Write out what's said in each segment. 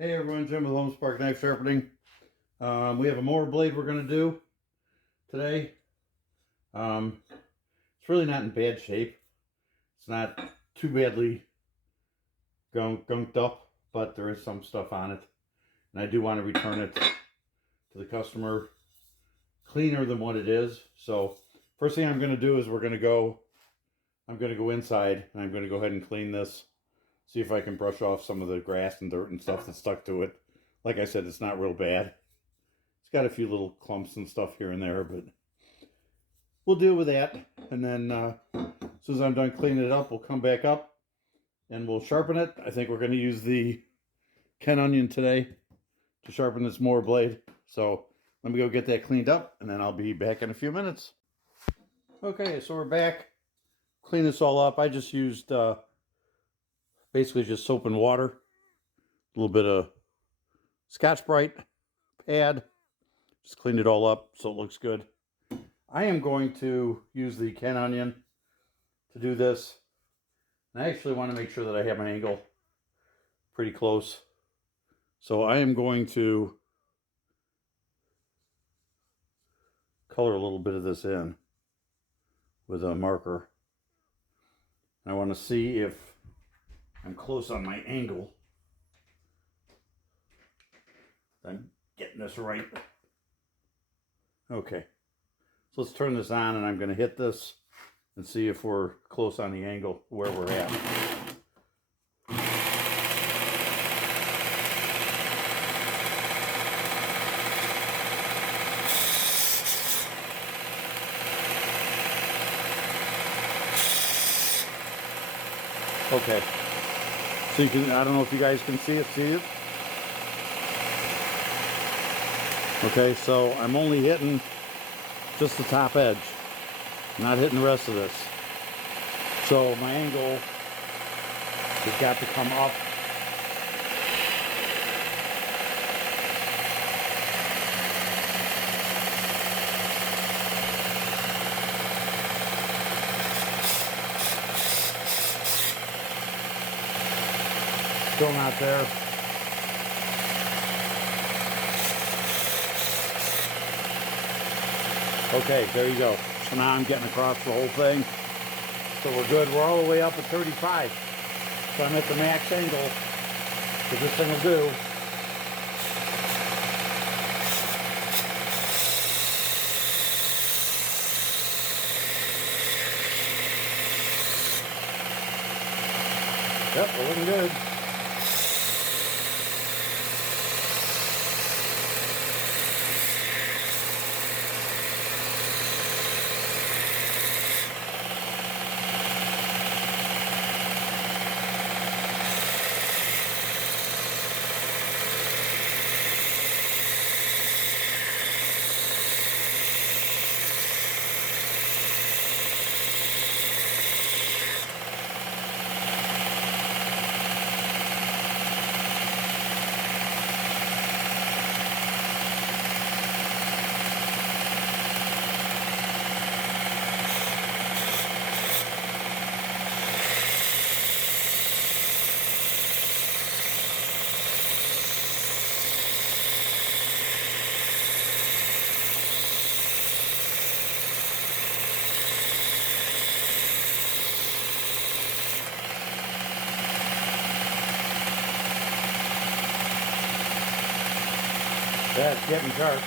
Hey everyone, Jim with Home Spark Knife Sharpening. We have a mower blade we're going to do today. It's really not in bad shape. It's not too badly gunked up, but there is some stuff on it. And I do want to return it to the customer cleaner than what it is. So first thing I'm going to do is I'm going to go inside and I'm going to go ahead and clean this. See if I can brush off some of the grass and dirt and stuff that's stuck to it. Like I said, it's not real bad. It's got a few little clumps and stuff here and there, but we'll deal with that. And then as soon as I'm done cleaning it up, we'll come back up and we'll sharpen it. I think we're going to use the Ken Onion today to sharpen this mower blade. So let me go get that cleaned up and then I'll be back in a few minutes. Okay, so we're back. Clean this all up. I just used basically just soap and water, a little bit of Scotch-Brite pad, just cleaned it all up so it looks good. I am going to use the Ken Onion to do this. And I actually want to make sure that I have my angle pretty close. So I am going to color a little bit of this in with a marker. I want to see if I'm close on my angle. I'm getting this right. Okay, so let's turn this on and I'm going to hit this and see if we're close on the angle where we're at. Okay, so you can, I don't know if you guys can see it, Okay, so I'm only hitting just the top edge, not hitting the rest of this. So my angle has got to come up. Still not there. Okay, there you go. So now I'm getting across the whole thing. So we're good. We're all the way up at 35. So I'm at the max angle that this thing will do. Yep, we're looking good. That's getting sharp.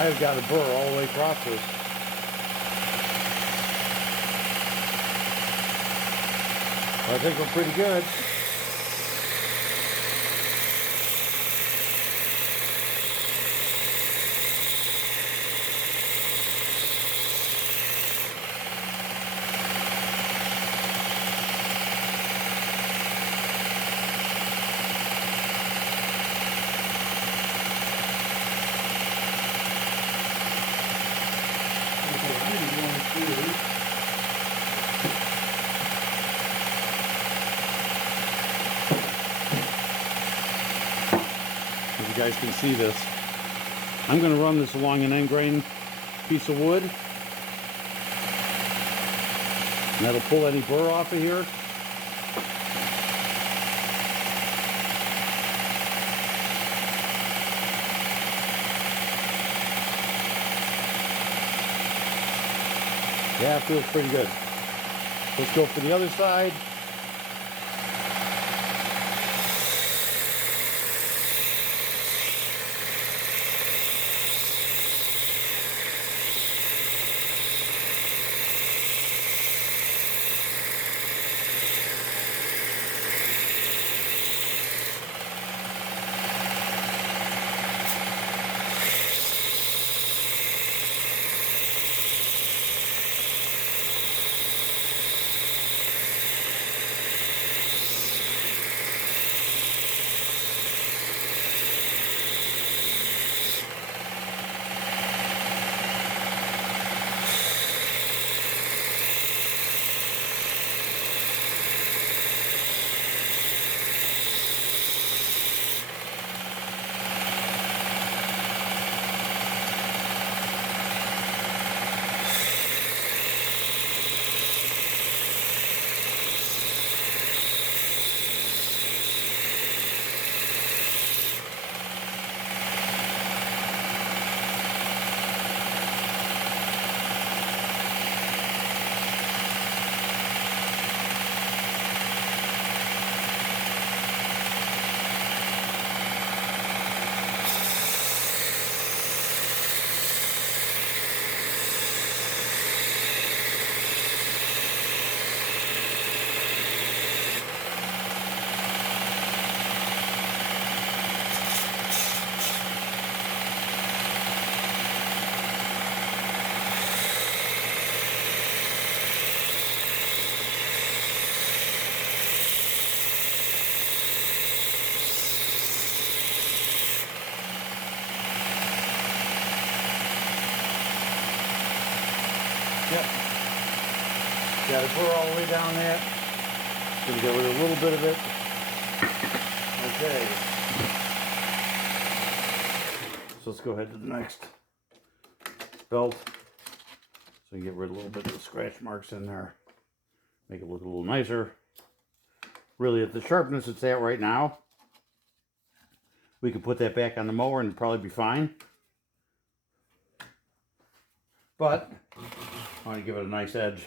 I've got a burr all the way across this. I think we're pretty good. As you guys can see this, I'm going to run this along an end grain piece of wood, and that'll pull any burr off of here. Yeah, it feels pretty good. Let's go for the other side. Yep. Got to burr all the way down there. Gonna get rid of a little bit of it. Okay. So let's go ahead to the next belt. So you get rid of a little bit of the scratch marks in there. Make it look a little nicer. Really, at the sharpness it's at right now, we could put that back on the mower and it'd probably be fine. But I want to give it a nice edge.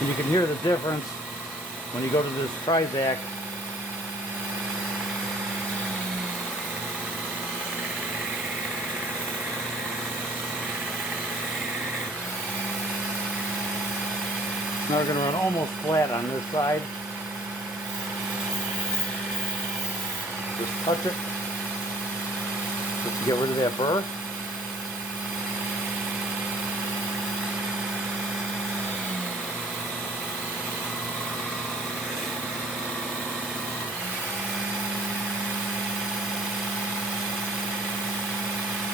And you can hear the difference when you go to this Trizac. Now we're going to run almost flat on this side. Just touch it, just to get rid of that burr.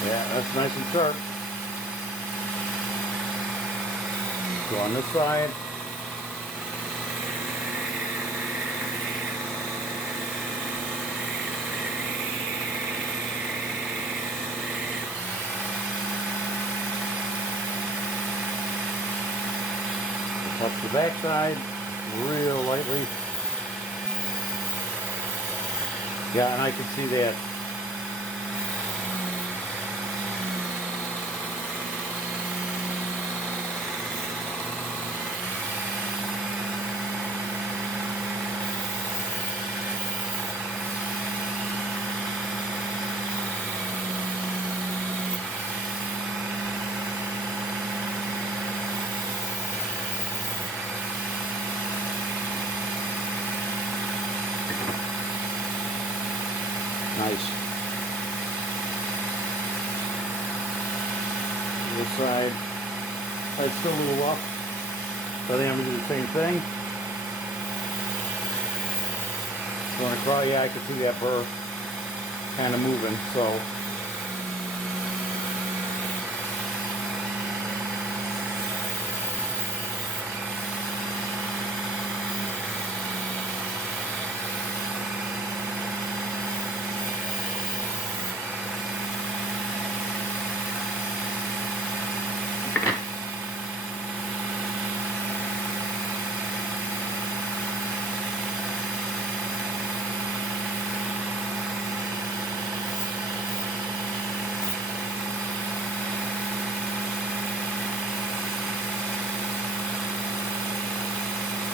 Yeah, that's nice and sharp. Go on this side. Touch the back side real lightly. Yeah, and I can see that. Nice. This side, it's still a little rough, so I think I'm going to do the same thing. Going across, yeah, I can see that burr kind of moving, so.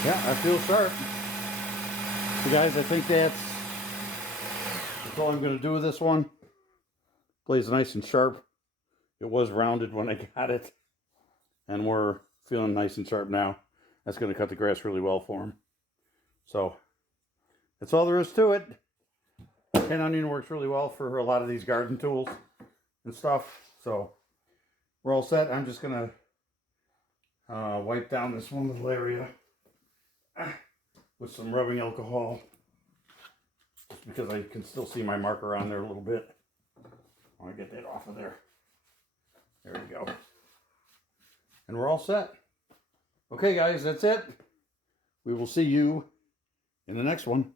Yeah, I feel sharp. So guys, I think that's all I'm going to do with this one. Blades nice and sharp. It was rounded when I got it, and we're feeling nice and sharp now. That's going to cut the grass really well for him. So that's all there is to it. 10 onion works really well for a lot of these garden tools and stuff. So we're all set. I'm just going to wipe down this one little area with some rubbing alcohol, just because I can still see my marker on there a little bit. I want to get that off of there. There we go. And we're all set. Okay guys, that's it. We will see you in the next one.